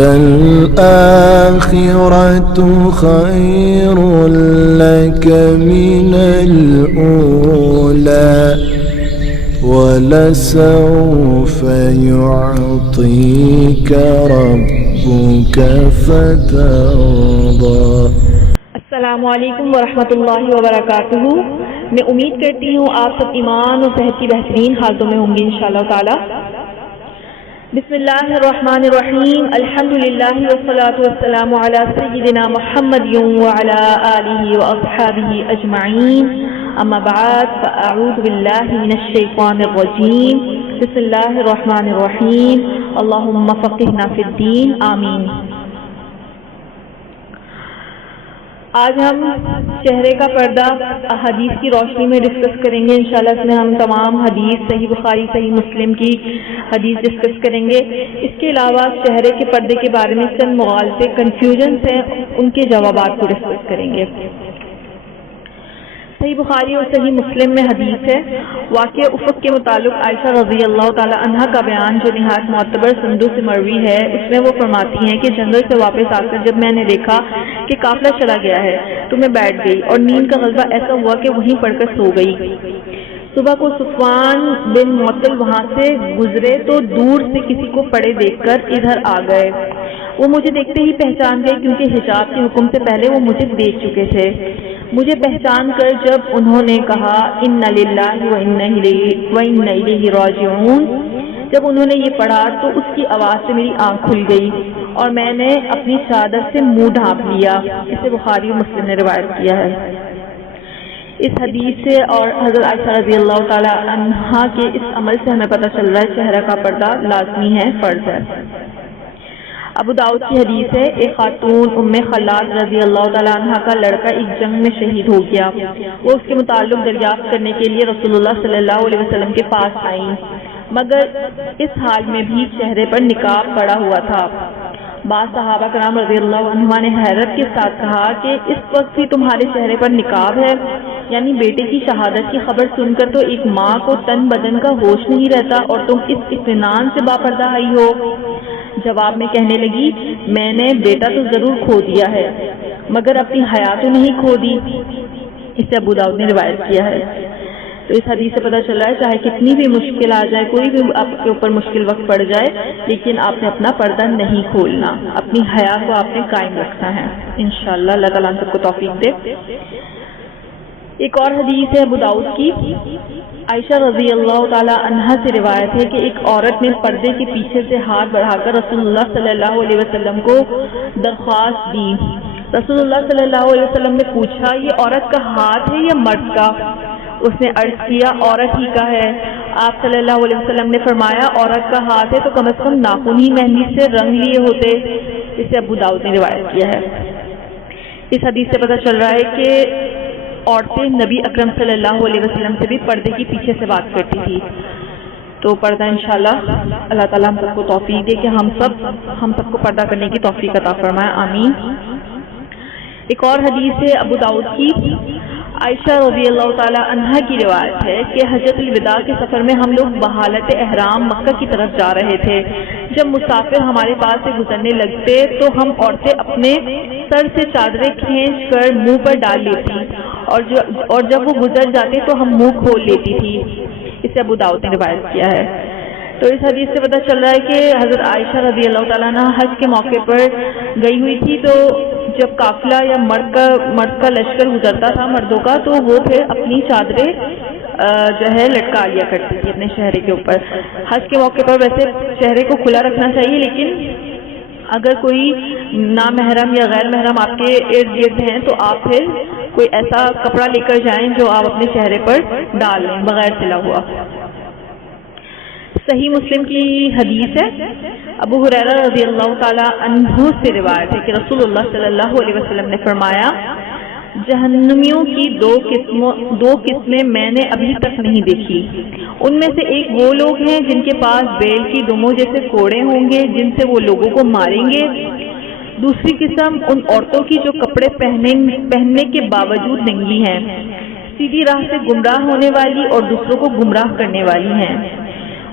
للآخرة خير لك من الأولى ولسوف يعطيك ربك فترضى۔ السلام علیکم ورحمۃ اللہ وبرکاتہ۔ میں امید کرتی ہوں آپ سب ایمان اور صحت کی بہترین حالتوں میں ہوں گے انشاءاللہ تعالی۔ بسم اللہ الرحمن الرحیم، الحمدللہ والصلاۃ والسلام علی سیدنا محمد وعلی آلہ واصحابہ اجمعین، اما بعد فاعوذ باللہ من الشیطان الرجیم، بسم اللہ الرحمن الرحیم، اللہم فقہنا فی الدین، آمین۔ آج ہم چہرے کا پردہ حدیث کی روشنی میں ڈسکس کریں گے انشاءاللہ۔ اس میں ہم تمام حدیث صحیح بخاری صحیح مسلم کی حدیث ڈسکس کریں گے۔ اس کے علاوہ چہرے کے پردے کے بارے میں چند مغالطے کنفیوژنس ہیں، ان کے جوابات کو ڈسکس کریں گے۔ صحیح بخاری اور صحیح مسلم میں حدیث ہے، واقعہ افق کے متعلق عائشہ رضی اللہ تعالی عنہا کا بیان جو نہایت معتبر سندوں سے مروی ہے۔ اس میں وہ فرماتی ہیں کہ جنگل سے واپس آ کر جب میں نے دیکھا کہ قافلہ چلا گیا ہے تو میں بیٹھ گئی اور نیند کا غلبہ ایسا ہوا کہ وہیں پڑھ کر سو گئی۔ صبح کو صفوان بن معطل وہاں سے گزرے تو دور سے کسی کو پڑے دیکھ کر ادھر آ گئے۔ وہ مجھے دیکھتے ہی پہچان گئے کیونکہ حجاب کے حکم سے پہلے وہ مجھے دیکھ چکے تھے۔ مجھے پہچان کر جب انہوں نے کہا انا للہ و انا الیہ راجعون، جب انہوں نے یہ پڑھا تو اس کی آواز سے میری آنکھ کھل گئی اور میں نے اپنی چادر سے منہ ڈھانپ لیا۔ اسے بخاری و مسلم نے روایت کیا ہے۔ اس حدیث سے اور حضرت عائشہ رضی اللہ تعالی عنہا کے اس عمل سے ہمیں پتہ چل رہا ہے چہرہ کا پردہ لازمی ہے، فرض ہے۔ ابو داؤد کی حدیث ہے، ایک خاتون ام خلاد رضی اللہ تعالی عنہا کا لڑکا ایک جنگ میں شہید ہو گیا۔ وہ اس کے متعلق دریافت کرنے کے لیے رسول اللہ صلی اللہ علیہ وسلم کے پاس آئیں، مگر اس حال میں بھی چہرے پر نقاب پڑا ہوا تھا۔ بعض صحابہ کرام رضی اللہ عنہما نے حیرت کے ساتھ کہا کہ اس وقت بھی تمہارے چہرے پر نقاب ہے؟ یعنی بیٹے کی شہادت کی خبر سن کر تو ایک ماں کو تن بدن کا ہوش نہیں رہتا اور تم اس اطمینان سے باپردہ آئی ہو؟ جواب میں کہنے لگی، میں نے بیٹا تو ضرور کھو دیا ہے مگر اپنی حیا تو نہیں کھو دی۔ اسے ابو داؤد نے روایت کیا ہے۔ تو اس حدیث سے پتہ چل رہا ہے چاہے کتنی بھی مشکل آ جائے، کوئی بھی آپ کے اوپر مشکل وقت پڑ جائے، لیکن آپ نے اپنا پردہ نہیں کھولنا، اپنی حیا کو آپ نے قائم رکھنا ہے انشاءاللہ۔ اللہ تعالیٰ ہم سب کو توفیق دے۔ ایک اور حدیث ہے ابو داؤد کی، عائشہ رضی اللہ تعالی عنہا سے روایت ہے کہ ایک عورت نے پردے کے پیچھے سے ہاتھ بڑھا کر رسول اللہ صلی اللہ علیہ وسلم کو درخواست دی۔ رسول اللہ صلی اللہ علیہ وسلم نے پوچھا، یہ عورت کا ہاتھ ہے یا مرد کا؟ اس نے عرض کیا، عورت ہی کا ہے۔ آپ صلی اللہ علیہ وسلم نے فرمایا، عورت کا ہاتھ ہے تو کم از کم ناخن ہی مہندی سے رنگ لیے ہوتے۔ اسے ابو داؤد نے روایت کیا ہے۔ اس حدیث سے پتہ چل رہا ہے کہ عورتیں نبی اکرم صلی اللہ علیہ وسلم سے بھی پردے کی پیچھے سے بات کرتی تھی۔ تو پردہ انشاءاللہ اللہ تعالیٰ ہم سب کو توفیق دے کہ ہم سب کو پردہ کرنے کی توفیق عطا فرمائے، آمین۔ ایک اور حدیث ہے ابو داؤد کی، عائشہ رضی اللہ تعالی عنہا کی روایت ہے کہ حجۃ الوداع کے سفر میں ہم لوگ بحالت احرام مکہ کی طرف جا رہے تھے۔ جب مسافر ہمارے پاس سے گزرنے لگتے تو ہم عورتیں اپنے سر سے چادریں کھینچ کر منہ پر ڈال لیتی اور جب وہ گزر جاتے تو ہم منہ کھول لیتی تھی۔ اسے ابو داؤد نے روایت کیا ہے۔ تو اس حدیث سے پتہ چل رہا ہے کہ حضرت عائشہ رضی اللہ تعالیٰ عنہ حج کے موقع پر گئی ہوئی تھی، تو جب قافلہ یا مرد کا لشکر گزرتا تھا مردوں کا، تو وہ پھر اپنی چادریں جو ہے لٹکا لیا کرتی تھی اپنے چہرے کے اوپر۔ حج کے موقع پر ویسے چہرے کو کھلا رکھنا چاہیے، لیکن اگر کوئی نامحرم یا غیر محرم آپ کے ارد گرد ہیں تو آپ پھر کوئی ایسا کپڑا لے کر جائیں جو آپ اپنے چہرے پر ڈال لیں بغیر سلا ہوا۔ صحیح مسلم کی حدیث ہے، ابو ہریرہ رضی اللہ تعالی عنہ سے روایت ہے کہ رسول اللہ صلی اللہ علیہ وسلم نے فرمایا، جہنمیوں کی دو قسمیں میں نے ابھی تک نہیں دیکھی۔ ان میں سے ایک وہ لوگ ہیں جن کے پاس بیل کی دموں جیسے کوڑے ہوں گے جن سے وہ لوگوں کو ماریں گے۔ دوسری قسم ان عورتوں کی جو کپڑے پہننے کے باوجود ننگی ہیں، سیدھی راہ سے گمراہ ہونے والی اور دوسروں کو گمراہ کرنے والی ہیں۔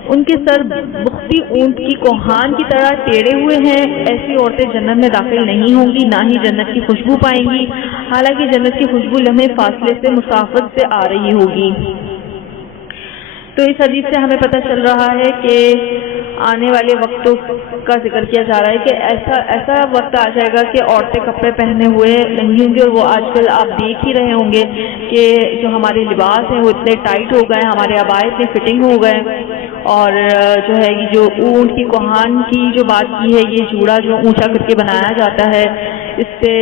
ان کے سر بختی اونٹ کی کوہان کی طرح ٹیڑھے ہوئے ہیں، ایسی عورتیں جنت میں داخل نہیں ہوں گی، نہ ہی جنت کی خوشبو پائیں گی، حالانکہ جنت کی خوشبو لمحے فاصلے سے مسافت سے آ رہی ہوگی۔ تو اس حدیث سے ہمیں پتہ چل رہا ہے کہ آنے والے وقتوں کا ذکر کیا جا رہا ہے کہ ایسا وقت آ جائے گا کہ عورتیں کپڑے پہنے ہوئے ننگی ہوں گی، اور وہ آج کل آپ دیکھ ہی رہے ہوں گے کہ جو ہمارے لباس ہیں وہ اتنے ٹائٹ ہو گئے، ہمارے عبائے اتنے فٹنگ ہو گئے، اور جو ہے یہ جو اونٹ کی کوہان کی جو بات کی ہے، یہ جوڑا جو اونچا کر کے بنایا جاتا ہے، اس سے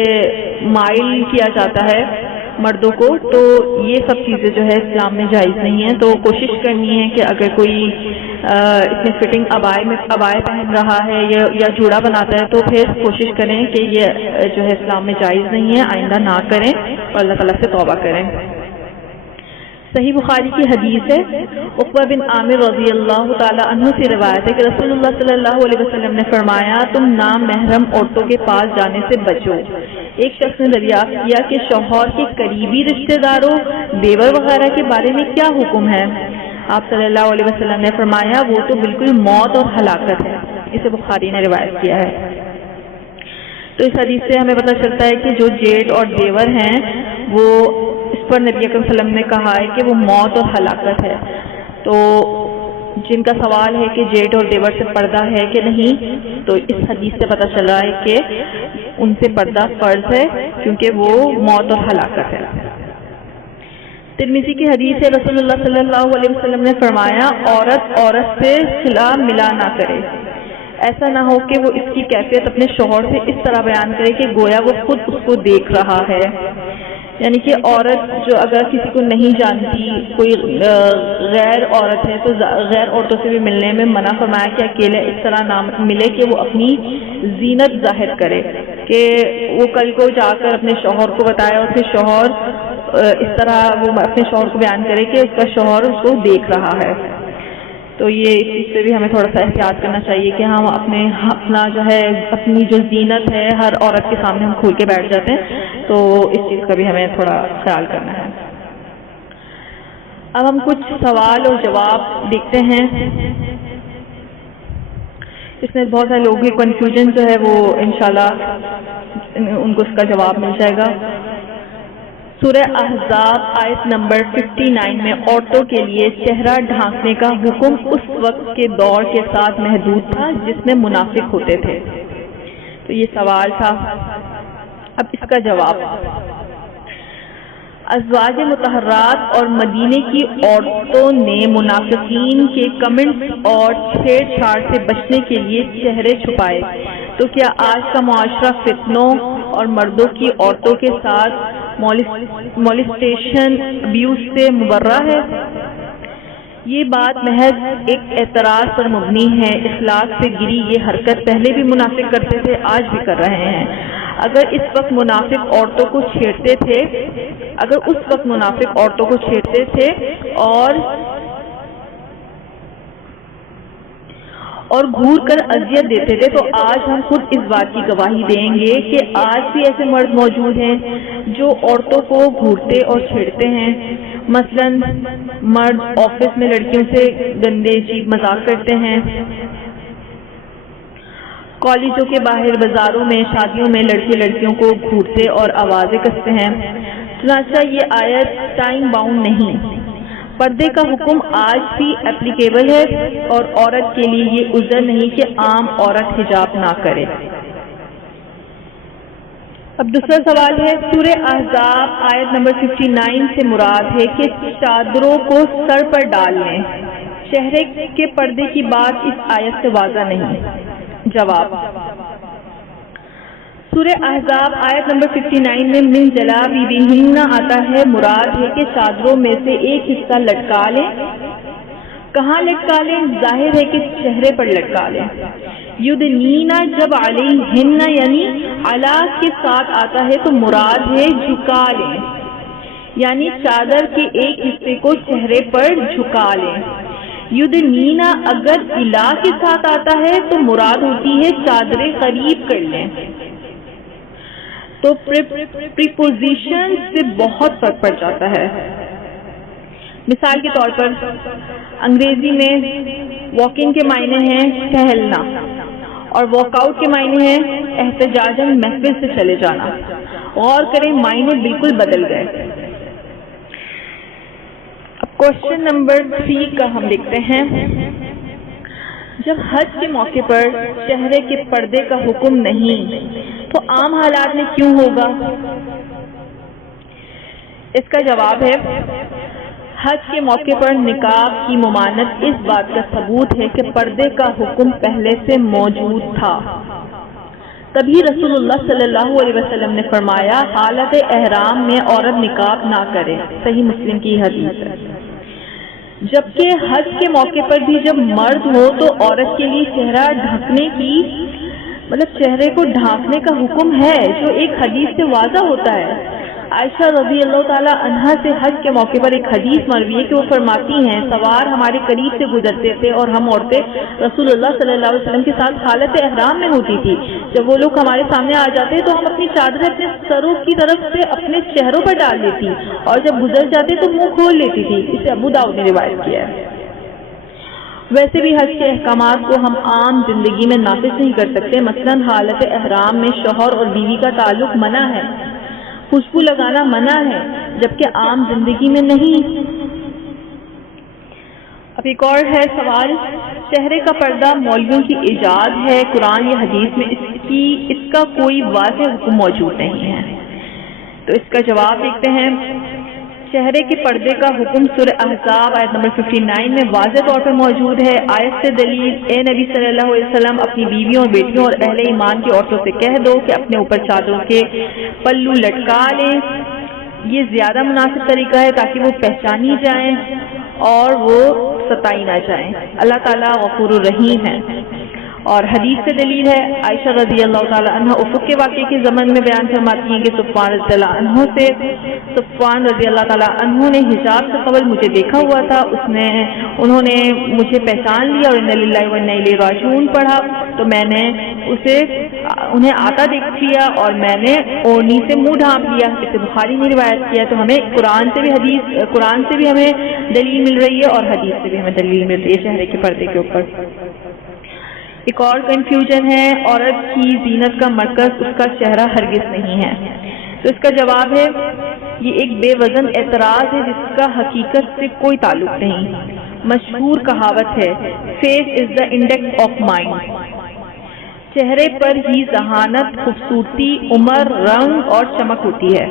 مائل کیا جاتا ہے مردوں کو، تو یہ سب چیزیں جو ہے اسلام میں جائز نہیں ہیں۔ تو کوشش کرنی ہے کہ اگر کوئی اتنے فٹنگ عبائے پہن رہا ہے یا جوڑا بناتا ہے تو پھر کوشش کریں کہ یہ جو ہے اسلام میں جائز نہیں ہے، آئندہ نہ کریں اور اللہ تعالیٰ سے توبہ کریں۔ صحیح بخاری کی حدیث ہے، عقبہ بن عامر رضی اللہ تعالی عنہ سے روایت ہے کہ رسول اللہ صلی اللہ علیہ وسلم نے فرمایا، تم نامحرم عورتوں کے پاس جانے سے بچو۔ ایک شخص نے دریافت کیا کہ شوہر کے قریبی رشتہ داروں، دیور وغیرہ کے بارے میں کیا حکم ہے؟ آپ صلی اللہ علیہ وسلم نے فرمایا، وہ تو بالکل موت اور ہلاکت ہے۔ اسے بخاری نے روایت کیا ہے۔ تو اس حدیث سے ہمیں پتہ چلتا ہے کہ جو جیٹ اور دیور ہیں وہ اس پر نبی اکرم صلی اللہ علیہ وسلم نے کہا ہے کہ وہ موت اور ہلاکت ہے۔ تو جن کا سوال ہے کہ جیٹ اور دیور سے پردہ ہے کہ نہیں، تو اس حدیث سے پتہ چل رہا ہے کہ ان سے پردہ فرض ہے کیونکہ وہ موت اور ہلاکت ہے۔ ترمذی کی حدیث ہے، رسول اللہ صلی اللہ علیہ وسلم نے فرمایا، عورت سے صلہ ملا نہ کرے، ایسا نہ ہو کہ وہ اس کی کیفیت اپنے شوہر سے اس طرح بیان کرے کہ گویا وہ خود اس کو دیکھ رہا ہے۔ یعنی کہ عورت جو اگر کسی کو نہیں جانتی، کوئی غیر عورت ہے، تو غیر عورتوں سے بھی ملنے میں منع فرمایا کہ اکیلے اس طرح نہ ملے کہ وہ اپنی زینت ظاہر کرے، کہ وہ کل کو جا کر اپنے شوہر کو بتائے اور پھر شوہر اس طرح وہ اپنے شوہر کو بیان کرے کہ اس کا شوہر اس کو دیکھ رہا ہے۔ تو یہ اس چیز سے بھی ہمیں تھوڑا سا احتیاط کرنا چاہیے کہ ہم اپنا جو ہے اپنی جو زینت ہے ہر عورت کے سامنے ہم کھول کے بیٹھ جاتے ہیں، تو اس چیز کا بھی ہمیں تھوڑا خیال کرنا ہے۔ اب ہم کچھ سوال اور جواب دیکھتے ہیں۔ اس میں بہت سارے لوگوں کی کنفیوژن جو ہے وہ انشاءاللہ ان کو اس کا جواب مل جائے گا۔ سورہ احزاب آیت نمبر 59 میں عورتوں کے لیے چہرہ ڈھانکنے کا حکم اس وقت کے دور کے ساتھ محدود تھا جس میں منافق ہوتے تھے۔ تو یہ سوال تھا، اب اس کا جواب۔ ازواج مطہرات اور مدینے کی عورتوں نے منافقین کے کمنٹس اور چھیڑ چھاڑ سے بچنے کے لیے چہرے چھپائے، تو کیا آج کا معاشرہ فتنوں اور مردوں کی عورتوں کے ساتھ مولسٹیشن ابیوز سے مبرہ ہے؟ یہ بات محض ایک اعتراض پر مبنی ہے۔ اخلاق سے گری یہ حرکت پہلے بھی منافق کرتے تھے، آج بھی کر رہے ہیں۔ اگر اس وقت منافق عورتوں کو چھیڑتے تھے اور گھور کر اذیت دیتے تھے، تو آج ہم خود اس بات کی گواہی دیں گے کہ آج بھی ایسے مرد موجود ہیں جو عورتوں کو گھورتے اور چھیڑتے ہیں۔ مثلا مرد آفس میں لڑکیوں سے گندے چیپ مذاق کرتے ہیں، کالجوں کے باہر بازاروں میں شادیوں میں لڑکے لڑکیوں کو گھورتے اور آوازیں کستے ہیں۔ چنانچہ یہ آیت ٹائم باؤنڈ نہیں، پردے کا حکم آج بھی اپلیکیبل ہے، اور عورت کے لیے یہ عذر نہیں کہ عام عورت حجاب نہ کرے۔ اب دوسرا سوال ہے، سورہ احزاب آیت نمبر 59 سے مراد ہے کہ چادروں کو سر پر ڈال لیں۔ چہرے کے پردے کی بات اس آیت سے واضح نہیں۔ جواب، سورہ احزاب آیت نمبر 59 میں من جلابیبہن آتا ہے، مراد ہے کہ چادروں میں سے ایک حصہ لٹکا لیں۔ کہاں لٹکا لیں؟ ظاہر ہے کہ چہرے پر لٹکا لیں۔ یدنینا جب علیہن یعنی علا کے ساتھ آتا ہے تو مراد ہے جھکا لیں، یعنی چادر کے ایک حصے کو چہرے پر جھکا لیں۔ یدنینا اگر الا کے ساتھ آتا ہے تو مراد ہوتی ہے چادریں قریب کر لیں۔ تو پریپوزیشن سے بہت فرق پڑ جاتا ہے۔ مثال کے طور پر انگریزی میں واکنگ کے معنی ہیں ٹہلنا اور واک آؤٹ کے معنی ہیں احتجاجاً محفل سے چلے جانا. غور کریں معنی بالکل بدل گئے. اب کوشچن نمبر 3 کا ہم دیکھتے ہیں. جب حج کے موقع پر چہرے کے پردے کا حکم نہیں تو عام حالات میں کیوں ہوگا؟ اس کا جواب ہے حج کے موقع پر نقاب کی ممانعت اس بات کا ثبوت ہے کہ پردے کا حکم پہلے سے موجود تھا. تبھی رسول اللہ صلی اللہ علیہ وسلم نے فرمایا حالت احرام میں عورت نقاب نہ کرے. صحیح مسلم کی حدیث ہے. جبکہ حج کے موقع پر بھی جب مرد ہو تو عورت کے لیے چہرہ ڈھکنے کی چہرے کو ڈھانکنے کا حکم ہے جو ایک حدیث سے واضح ہوتا ہے. عائشہ رضی اللہ تعالی عنہا سے حج کے موقع پر ایک حدیث مروی ہے کہ وہ فرماتی ہیں سوار ہمارے قریب سے گزرتے تھے اور ہم عورتیں رسول اللہ صلی اللہ علیہ وسلم کے ساتھ حالت احرام میں ہوتی تھی. جب وہ لوگ ہمارے سامنے آ جاتے تو ہم اپنی چادریں اپنے سروں کی طرف سے اپنے چہروں پر ڈال دیتی اور جب گزر جاتے تو منہ کھول لیتی تھی. اسے ابو داؤد نے روایت کیا ہے. ویسے بھی حج کے احکامات کو ہم عام زندگی میں نافذ نہیں کر سکتے. مثلا حالت احرام میں شوہر اور بیوی کا تعلق منع ہے, خوشبو لگانا منع ہے, جبکہ عام زندگی میں نہیں. اب ایک اور ہے سوال, چہرے کا پردہ مولویوں کی ایجاد ہے, قرآن یا حدیث میں اس کا کوئی واضح حکم موجود نہیں ہے. تو اس کا جواب دیکھتے ہیں. چہرے کے پردے کا حکم سورہ احزاب آیت نمبر 59 میں واضح طور پر موجود ہے. آیت سے دلیل, اے نبی صلی اللہ علیہ وسلم اپنی بیویوں اور بیٹیوں اور اہل ایمان کی عورتوں سے کہہ دو کہ اپنے اوپر چادروں کے پلو لٹکا لیں. یہ زیادہ مناسب طریقہ ہے تاکہ وہ پہچانی جائیں اور وہ ستائی نہ جائیں. اللہ تعالیٰ غفور الرحیم ہے. اور حدیث سے دلیل ہے, عائشہ رضی اللہ تعالیٰ عنہ افق کے واقعے کے زمن میں بیان فرماتی ہیں کہ صفوان رضی اللہ تعالیٰ عنہ نے حجاب سے قبل مجھے دیکھا ہوا تھا. انہوں نے مجھے پہچان لیا اور انا للہ و انا الیہ راجعون پڑھا تو میں نے انہیں آتا دیکھ لیا اور میں نے اوڑھنی سے منہ ڈھانپ لیا. اسے بخاری نے روایت کیا. تو ہمیں قرآن سے بھی ہمیں دلیل مل رہی ہے اور حدیث سے بھی ہمیں دلیل مل رہی ہے چہرے کے پردے کے اوپر. ایک اور کنفیوژن ہے, عورت کی زینت کا مرکز اس کا چہرہ ہرگز نہیں ہے. تو اس کا جواب ہے یہ ایک بے وزن اعتراض ہے جس کا حقیقت سے کوئی تعلق نہیں. مشہور کہاوت ہے face is the index of mind. چہرے پر ہی ذہانت, خوبصورتی, عمر, رنگ اور چمک ہوتی ہے.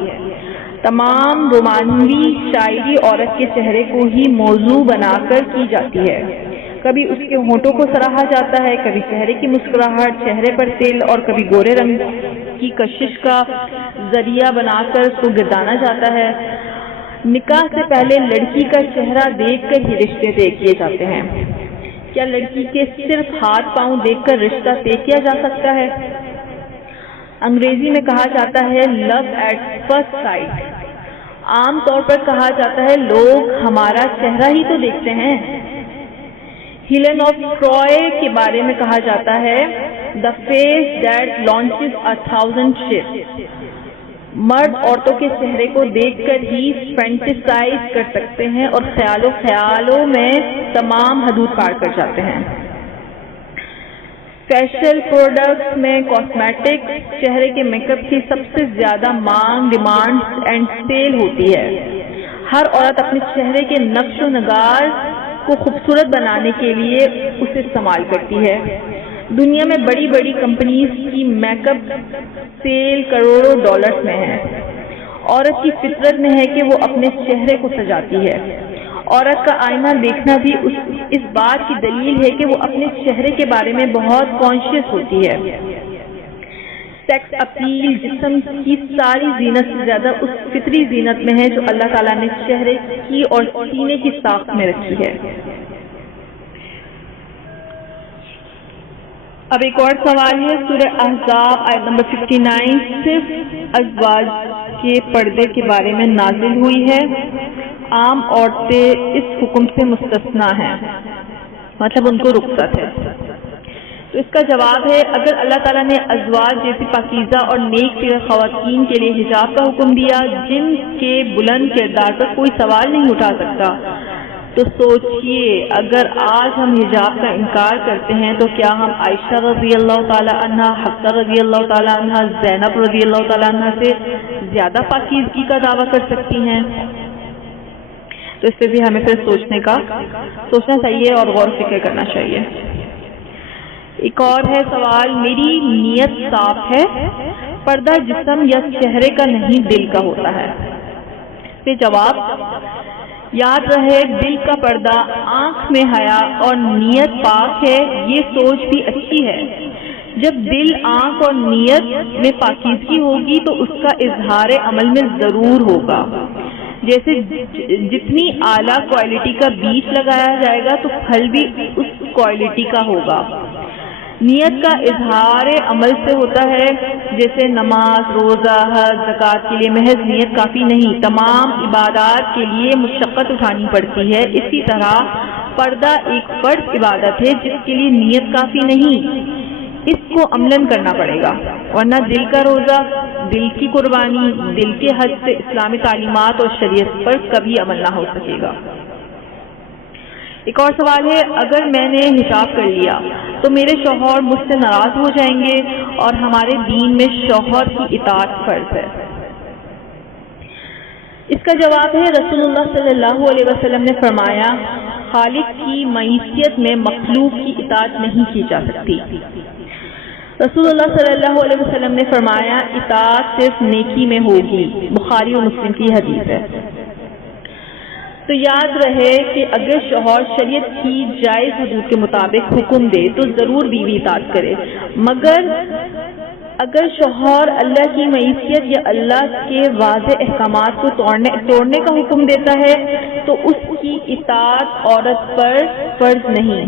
تمام رومانوی شاعری عورت کے چہرے کو ہی موضوع بنا کر کی جاتی ہے. کبھی اس کے ہونٹوں کو سراہا جاتا ہے, کبھی چہرے کی مسکراہٹ, چہرے پر تل اور کبھی گورے رنگ کی کشش کا ذریعہ بنا کر اس کو گردانا جاتا ہے. نکاح سے پہلے لڑکی کا چہرہ دیکھ کر ہی رشتے طے کیے جاتے ہیں. کیا لڑکی کے صرف ہاتھ پاؤں دیکھ کر رشتہ طے کیا جا سکتا ہے؟ انگریزی میں کہا جاتا ہے لو ایٹ فرسٹ سائٹ. عام طور پر کہا جاتا ہے لوگ ہمارا چہرہ ہی تو دیکھتے ہیں. ہیلن آف ٹروئے کے بارے میں کہا جاتا ہے the face that launches 1000 ships. مرد عورتوں کے چہرے کو دیکھ کر ہی فینٹیسائز کر سکتے ہیں اور خیالوں میں تمام حدود پار کر جاتے ہیں. فیشل پروڈکٹس میں کاسمیٹک, چہرے کے میک اپ کی سب سے زیادہ مانگ, ڈیمانڈ اینڈ سیل ہوتی ہے. ہر عورت اپنے چہرے کے نقش و نگار کو خوبصورت بنانے کے لیے اسے استعمال کرتی ہے. دنیا میں بڑی بڑی کمپنیز کی میک اپ سیل کروڑوں ڈالرز میں ہے. عورت کی فطرت میں ہے کہ وہ اپنے چہرے کو سجاتی ہے. عورت کا آئینہ دیکھنا بھی اس بات کی دلیل ہے کہ وہ اپنے چہرے کے بارے میں بہت کانشیس ہوتی ہے. سیکس اپیل جسم کی ساری زینت سے زیادہ اس فطری زینت میں ہے جو اللہ تعالیٰ نے چہرے کی اور سینے کی ساخت میں رکھی ہے. اب ایک اور سوال ہے, سورہ احزاب آیت نمبر 59 صرف ازواج کے پردے کے بارے میں نازل ہوئی ہے. عام عورتیں اس حکم سے مستثنا ہیں, مطلب ان کو رخصت ہے. تو اس کا جواب ہے اگر اللہ تعالیٰ نے ازواج جیسی پاکیزہ اور نیک خواتین کے لیے حجاب کا حکم دیا جن کے بلند کردار پر کوئی سوال نہیں اٹھا سکتا، تو سوچئے اگر آج ہم حجاب کا انکار کرتے ہیں تو کیا ہم عائشہ رضی اللہ تعالی عنہ، حفصہ رضی اللہ تعالی عنہ، زینب رضی اللہ تعالی عنہ سے زیادہ پاکیزگی کا دعویٰ کر سکتی ہیں؟ تو اس پہ بھی ہمیں پھر سوچنا چاہیے اور غور و فکر کرنا چاہیے۔ ایک اور ہے سوال، میری نیت صاف ہے، پردہ جسم یا چہرے کا نہیں دل کا ہوتا ہے۔ اس پہ جواب، یاد رہے دل کا پردہ آنکھ میں حیا اور نیت پاک ہے، یہ سوچ بھی اچھی ہے۔ جب دل، آنکھ اور نیت میں پاکیزگی ہوگی تو اس کا اظہار عمل میں ضرور ہوگا۔ جیسے جتنی اعلیٰ کوالٹی کا بیج لگایا جائے گا تو پھل بھی اس کوالٹی کا ہوگا۔ نیت کا اظہار عمل سے ہوتا ہے، جیسے نماز، روزہ، حج، زکوٰۃ کے لیے محض نیت کافی نہیں، تمام عبادات کے لیے مشقت اٹھانی پڑتی ہے۔ اسی طرح پردہ ایک فرض عبادت ہے جس کے لیے نیت کافی نہیں، اس کو عملاً کرنا پڑے گا، ورنہ دل کا روزہ، دل کی قربانی، دل کے حج سے اسلامی تعلیمات اور شریعت پر کبھی عمل نہ ہو سکے گا۔ ایک اور سوال ہے، اگر میں نے حجاب کر لیا تو میرے شوہر مجھ سے ناراض ہو جائیں گے اور ہمارے دین میں شوہر کی اطاعت فرض ہے۔ اس کا جواب ہے رسول اللہ صلی اللہ علیہ وسلم نے فرمایا، خالق کی معیشت میں مخلوق کی اطاعت نہیں کی جا سکتی۔ رسول اللہ صلی اللہ علیہ وسلم نے فرمایا، اطاعت صرف نیکی میں ہوگی، بخاری اور مسلم کی حدیث ہے۔ تو یاد رہے کہ اگر شوہر شریعت کی جائز حدود کے مطابق حکم دے تو ضرور بیوی اطاعت کرے، مگر اگر شوہر اللہ کی معیشت یا اللہ کے واضح احکامات کو توڑنے کا حکم دیتا ہے تو اس کی اطاعت عورت پر فرض نہیں،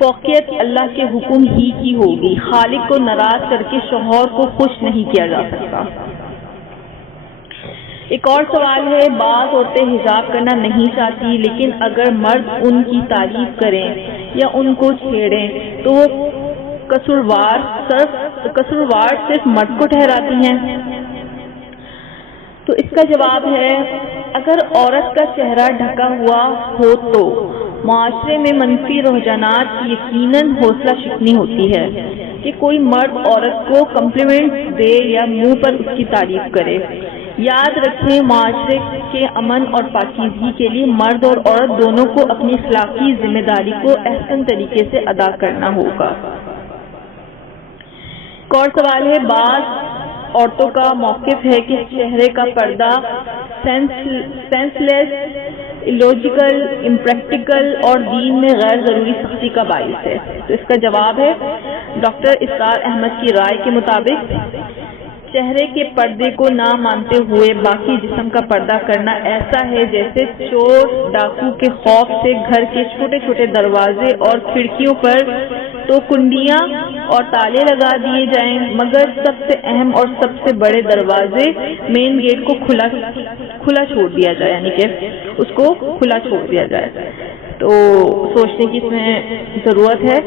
فوقیت اللہ کے حکم ہی کی ہوگی۔ خالق کو ناراض کر کے شوہر کو خوش نہیں کیا جا سکتا۔ ایک اور سوال ہے، بعض عورتیں حجاب کرنا نہیں چاہتی لیکن اگر مرد ان کی تعریف کریں یا ان کو چھیڑیں تو وہ قصوروار صرف مرد کو ٹھہراتی ہیں۔ تو اس کا جواب ہے، اگر عورت کا چہرہ ڈھکا ہوا ہو تو معاشرے میں منفی رجحانات کی یقیناً حوصلہ شکنی ہوتی ہے کہ کوئی مرد عورت کو کمپلیمنٹ دے یا منہ پر اس کی تعریف کرے۔ یاد رکھیں، معاشرے کے امن اور پاکیزگی کے لیے مرد اور عورت دونوں کو اپنی اخلاقی ذمہ داری کو احسن طریقے سے ادا کرنا ہوگا۔ ایک اور سوال ہے، بعض عورتوں کا موقف ہے کہ چہرے کا پردہ سینس لیس، illogical، impractical اور دین میں غیر ضروری سختی کا باعث ہے۔ تو اس کا جواب ہے، ڈاکٹر اسرار احمد کی رائے کے مطابق چہرے کے پردے کو نہ مانتے ہوئے باقی جسم کا پردہ کرنا ایسا ہے جیسے چور ڈاکو کے خوف سے گھر کے چھوٹے چھوٹے دروازے اور کھڑکیوں پر تو کنڈیاں اور تالے لگا دیے جائیں مگر سب سے اہم اور سب سے بڑے دروازے مین گیٹ کو کھلا چھوڑ دیا جائے، یعنی کہ اس کو کھلا چھوڑ دیا جائے۔ تو سوچنے کی اس میں ضرورت ہے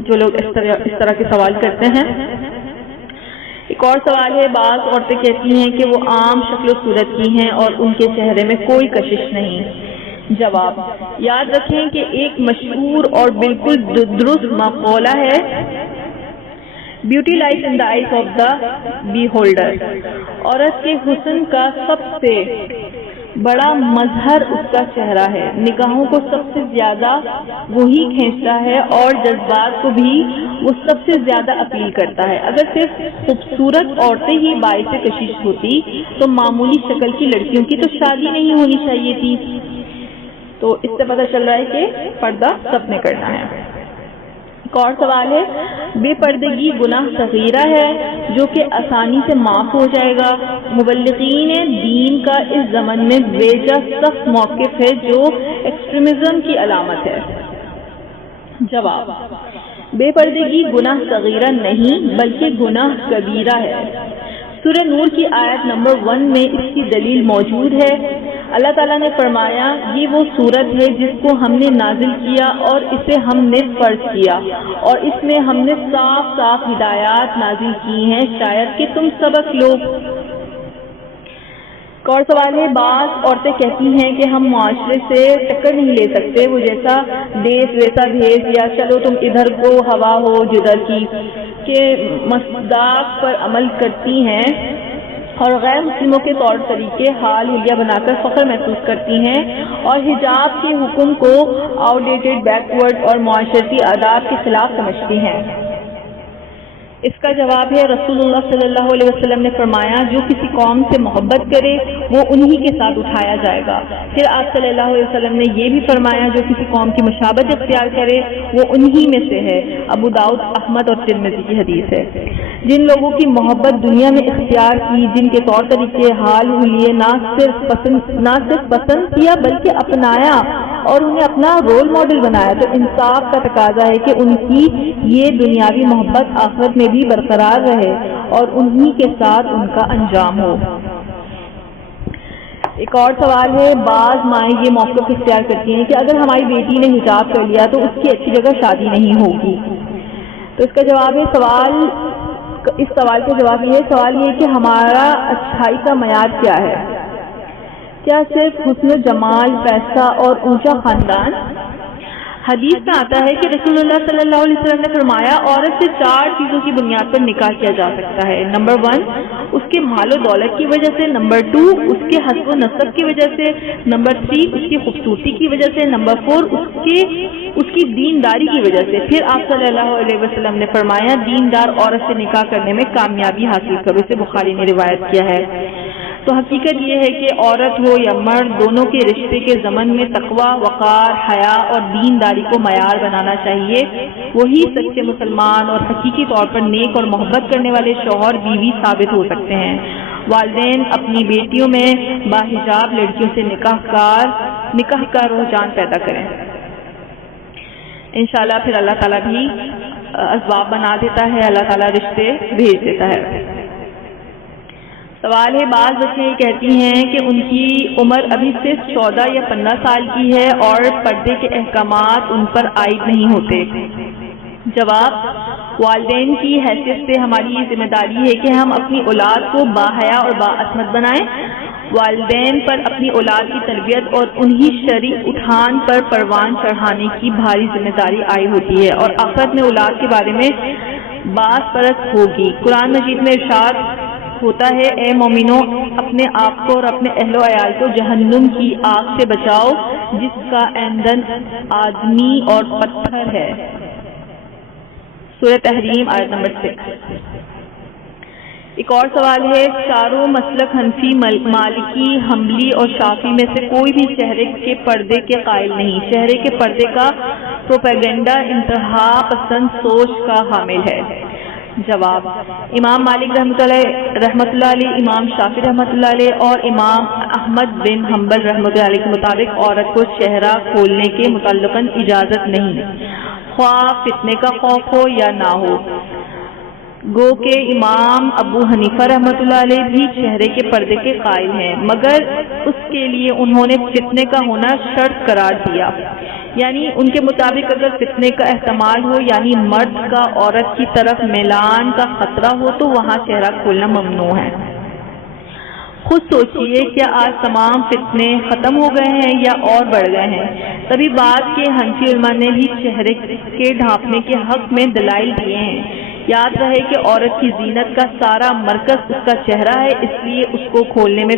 جو لوگ اس طرح کے سوال کرتے ہیں۔ ایک اور سوال ہے، بعض عورتیں کہتی ہیں کہ وہ عام شکل و صورت کی ہیں اور ان کے چہرے میں کوئی کشش نہیں۔ جواب، یاد رکھیں کہ ایک مشہور اور بالکل درست مقولہ ہے، beauty lies in the eyes of the beholder. عورت کے حسن کا سب سے بڑا مظہر اس کا چہرہ ہے، نگاہوں کو سب سے زیادہ وہی کھینچتا ہے اور جذبات کو بھی وہ سب سے زیادہ اپیل کرتا ہے۔ اگر صرف خوبصورت عورتیں ہی باعث کشش ہوتی تو معمولی شکل کی لڑکیوں کی تو شادی نہیں ہونی چاہیے تھی۔ تو اس سے پتہ چل رہا ہے کہ پردہ سب نے کرنا ہے۔ ایک اور سوال ہے، بے پردگی گناہ صغیرہ ہے جو کہ آسانی سے معاف ہو جائے گا۔ مبلغین دین کا اس زمن میں بیجا سخت موقف ہے جو ایکسٹریمزم کی علامت ہے۔ جواب، بے پردگی گناہ صغیرہ نہیں بلکہ گناہ کبیرہ ہے۔ سورہ نور کی آیت نمبر 1 میں اس کی دلیل موجود ہے۔ اللہ تعالیٰ نے فرمایا یہ وہ سورت ہے جس کو ہم نے نازل کیا اور اسے ہم نے فرض کیا اور اس میں ہم نے صاف صاف ہدایات نازل کی ہیں شاید کہ تم سبق لو۔ ایک اور سوال ہے، بعض عورتیں کہتی ہیں کہ ہم معاشرے سے ٹکر نہیں لے سکتے، وہ جیسا دیس ویسا بھیس، یا چلو تم ادھر کو ہوا ہو جدھر کی، کہ مصداق پر عمل کرتی ہیں اور غیر مسلموں کے طور طریقے حال حلیہ بنا کر فخر محسوس کرتی ہیں اور حجاب کے حکم کو آؤٹ ڈیٹڈ، بیکورڈ اور معاشرتی آداب کے خلاف سمجھتی ہیں۔ اس کا جواب ہے، رسول اللہ صلی اللہ علیہ وسلم نے فرمایا جو کسی قوم سے محبت کرے وہ انہی کے ساتھ اٹھایا جائے گا۔ پھر آپ صلی اللہ علیہ وسلم نے یہ بھی فرمایا جو کسی قوم کی مشابہت اختیار کرے وہ انہی میں سے ہے۔ ابو داؤد، احمد اور ترمذی کی حدیث ہے۔ جن لوگوں کی محبت دنیا میں اختیار کی، جن کے طور طریقے حال حلیے نہ صرف پسند کیا بلکہ اپنایا اور انہیں اپنا رول ماڈل بنایا، تو انصاف کا تقاضا ہے کہ ان کی یہ دنیاوی محبت آخرت میں بھی برقرار رہے اور انہی کے ساتھ ان کا انجام ہو۔ ایک اور سوال ہے، بعض مائیں یہ موقف اختیار کرتی ہیں کہ اگر ہماری بیٹی نے حجاب کر لیا تو اس کی اچھی جگہ شادی نہیں ہوگی، تو اس کا جواب ہے، اس سوال کا جواب یہ ہے کہ ہمارا اچھائی کا معیار کیا ہے؟ کیا صرف حسن و جمال، پیسہ اور اونچا خاندان؟ حدیث میں آتا ہے کہ رسول اللہ صلی اللہ علیہ وسلم نے فرمایا عورت سے 4 چیزوں کی بنیاد پر نکاح کیا جا سکتا ہے۔ نمبر 1 اس کے مال و دولت کی وجہ سے، نمبر 2 اس کے حسب و نسب کی وجہ سے، نمبر 3 اس کی خوبصورتی کی وجہ سے، نمبر 4 اس کی دینداری کی وجہ سے۔ پھر آپ صلی اللہ علیہ وسلم نے فرمایا دیندار عورت سے نکاح کرنے میں کامیابی حاصل کرو، اسے بخاری نے روایت کیا ہے۔ تو حقیقت یہ ہے کہ عورت ہو یا مرد، دونوں کے رشتے کے ضمن میں تقوی، وقار، حیا اور دینداری کو معیار بنانا چاہیے۔ وہی سچے مسلمان اور حقیقی طور پر نیک اور محبت کرنے والے شوہر بیوی ثابت ہو سکتے ہیں۔ والدین اپنی بیٹیوں میں باحجاب لڑکیوں سے نکاح کا رجحان پیدا کریں۔ انشاءاللہ پھر اللہ تعالیٰ بھی اسباب بنا دیتا ہے، اللہ تعالیٰ رشتے بھیج دیتا ہے۔ سوال ہے، بعض بچیاں یہ کہتی ہیں کہ ان کی عمر ابھی صرف 14 یا 15 سال کی ہے اور پردے کے احکامات ان پر عائد نہیں ہوتے۔ جواب، والدین کی حیثیت سے ہماری یہ ذمہ داری ہے کہ ہم اپنی اولاد کو باحیا اور باعصمت بنائیں۔ والدین پر اپنی اولاد کی تربیت اور انہی شرعی اٹھان پر پروان چڑھانے کی بھاری ذمہ داری عائد ہوتی ہے اور آخرت میں اولاد کے بارے میں باس پرست ہوگی۔ قرآن مجید میں ارشاد ہوتا ہے، اے مومنو اپنے آپ کو اور اپنے اہل و عیال کو جہنم کی آگ سے بچاؤ جس کا ایندھن آدمی اور پتھر ہے۔ سورہ تحریم آیت نمبر 6۔ ایک اور سوال ہے، چاروں مسلک حنفی، مالکی، حنبلی اور شافعی میں سے کوئی بھی چہرے کے پردے کے قائل نہیں۔ چہرے کے پردے کا پروپیگنڈا انتہا پسند سوچ کا حامل ہے۔ جواب، امام مالک رحمۃ اللہ علیہ، امام شافعی رحمۃ اللہ علیہ اور امام احمد بن حنبل رحمۃ اللہ علیہ کے مطابق عورت کو چہرہ کھولنے کے متعلقاً اجازت نہیں، خواہ فتنے کا خوف ہو یا نہ ہو۔ گو کہ امام ابو حنیفہ رحمۃ اللہ علیہ بھی چہرے کے پردے کے قائل ہیں، مگر اس کے لیے انہوں نے فتنے کا ہونا شرط قرار دیا، یعنی ان کے مطابق اگر فتنے کا احتمال ہو، یعنی مرد کا عورت کی طرف میلان کا خطرہ ہو، تو وہاں چہرہ کھولنا ممنوع ہے۔ خود سوچئے، کیا آج تمام فتنے ختم ہو گئے ہیں یا اور بڑھ گئے ہیں؟ تبھی بعد کے حنفی علماء نے بھی چہرے کے ڈھانپنے کے حق میں دلائل دیے ہیں۔ یاد رہے کہ عورت کی زینت کا سارا مرکز اس کا چہرہ ہے، اس لیے اس کو کھولنے میں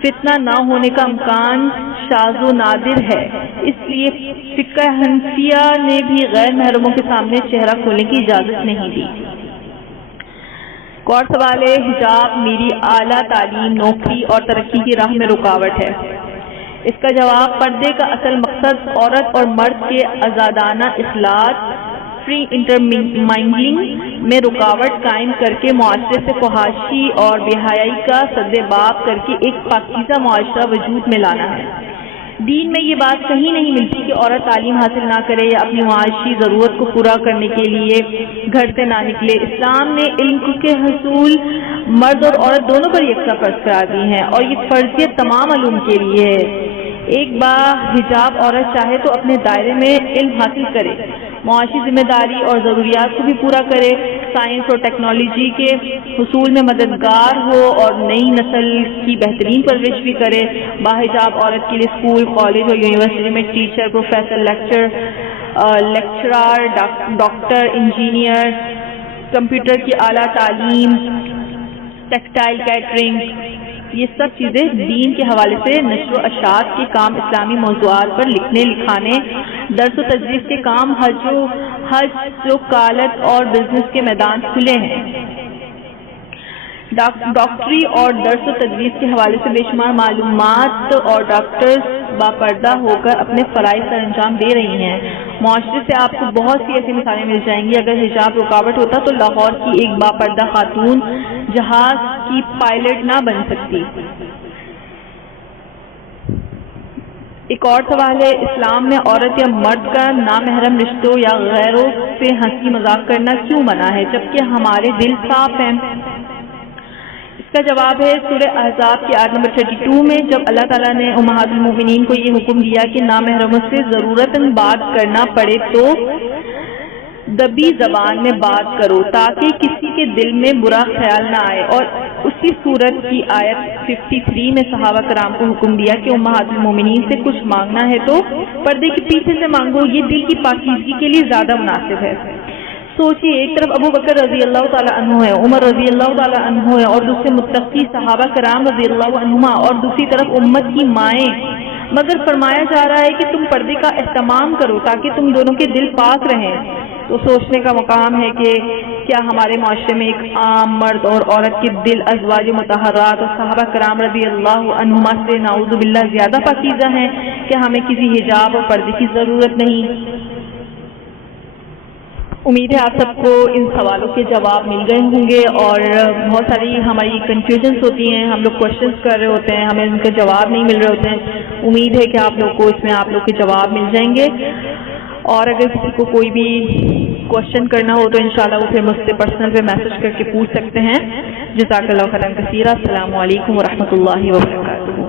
فتنہ نہ ہونے کا امکان شاذ و نادر ہے۔ اس لیے فقہ حنفیہ نے بھی غیر محرموں کے سامنے چہرہ کھولنے کی اجازت نہیں دی۔ اور سوال ہے، حجاب میری اعلیٰ تعلیم، نوکری اور ترقی کی راہ میں رکاوٹ ہے؟ اس کا جواب، پردے کا اصل مقصد عورت اور مرد کے آزادانہ اخلاط، فری انٹرمنگلنگ میں رکاوٹ قائم کر کے معاشرے سے فحاشی اور بے حیائی کا سد باب کر کے ایک پاکیزہ معاشرہ وجود میں لانا ہے۔ دین میں یہ بات کہیں نہیں ملتی کہ عورت تعلیم حاصل نہ کرے یا اپنی معاشی ضرورت کو پورا کرنے کے لیے گھر سے نہ نکلے۔ اسلام نے علم کے حصول مرد اور عورت دونوں پر یکساں فرض قرار دی ہیں اور یہ فرضیت تمام علوم کے لیے ہے۔ ایک باحجاب عورت چاہے تو اپنے دائرے میں علم حاصل کرے، معاشی ذمہ داری اور ضروریات کو بھی پورا کرے، سائنس اور ٹیکنالوجی کے حصول میں مددگار ہو اور نئی نسل کی بہترین پرورش بھی کرے۔ باحجاب عورت کے لیے اسکول، کالج اور یونیورسٹی میں teacher, professor, lecturer, doctor, engineer, computer کی اعلیٰ تعلیم، ٹیکسٹائل، کیٹرنگ، یہ سب چیزیں دین کے حوالے سے نشر و اشاعت کے کام، اسلامی موضوعات پر لکھنے لکھانے، درس و تدریس کے کام، حج، وکالت اور بزنس کے میدان کھلے ہیں۔ ڈاکٹری اور درس و تدریس کے حوالے سے بے شمار معلومات اور ڈاکٹرز باپردہ ہو کر اپنے فرائض سر انجام دے رہی ہیں۔ معاشرے سے آپ کو بہت سی ایسی مثالیں مل جائیں گی۔ اگر حجاب رکاوٹ ہوتا تو لاہور کی ایک باپردہ خاتون جہاز کی پائلٹ نہ بن سکتی۔ ایک اور سوال ہے، اسلام میں عورت یا مرد کا نامحرم رشتوں یا غیروں سے ہنسی مذاق کرنا کیوں منع ہے جبکہ ہمارے دل صاف ہیں؟ اس کا جواب ہے سورہ احزاب کی آیت نمبر 32 میں، جب اللہ تعالیٰ نے امہات المومنین کو یہ حکم دیا کہ نامحرموں سے ضرورتاً بات کرنا پڑے تو دبی زبان میں بات کرو تاکہ کسی کے دل میں برا خیال نہ آئے، اور اسی سورت کی آیت 53 میں صحابہ کرام کو حکم دیا کہ امہات المومنین سے کچھ مانگنا ہے تو پردے کے پیچھے سے مانگو، یہ دل کی پاکیزگی کے لیے زیادہ مناسب ہے۔ سوچئے، ایک طرف ابو بکر رضی اللہ تعالیٰ عنہ ہے، عمر رضی اللہ تعالیٰ عنہ ہے اور دوسرے متقی صحابہ کرام رضی اللہ عنہما، اور دوسری طرف امت کی مائیں، مگر فرمایا جا رہا ہے کہ تم پردے کا اہتمام کرو تاکہ تم دونوں کے دل پاک رہیں۔ تو سوچنے کا مقام ہے کہ کیا ہمارے معاشرے میں ایک عام مرد اور عورت کے دل ازواج مطہرات اور صحابہ کرام رضی اللہ عنہما سے نعوذ باللہ زیادہ پاکیزہ ہیں کہ ہمیں کسی حجاب اور پردے کی ضرورت نہیں؟ امید ہے آپ سب کو ان سوالوں کے جواب مل گئے ہوں گے، اور بہت ساری ہماری کنفیوژنس ہوتی ہیں، ہم لوگ کوشچنس کر رہے ہوتے ہیں، ہمیں ان کے جواب نہیں مل رہے ہوتے ہیں۔ امید ہے کہ آپ لوگ کو اس میں آپ لوگ کے جواب مل جائیں گے، اور اگر کسی کو کوئی بھی کوشچن کرنا ہو تو انشاءاللہ وہ پھر مجھ سے پرسنل پہ میسج کر کے پوچھ سکتے ہیں۔ جزاک اللہ خیرا کثیرا۔ السلام علیکم ورحمۃ اللہ وبرکاتہ۔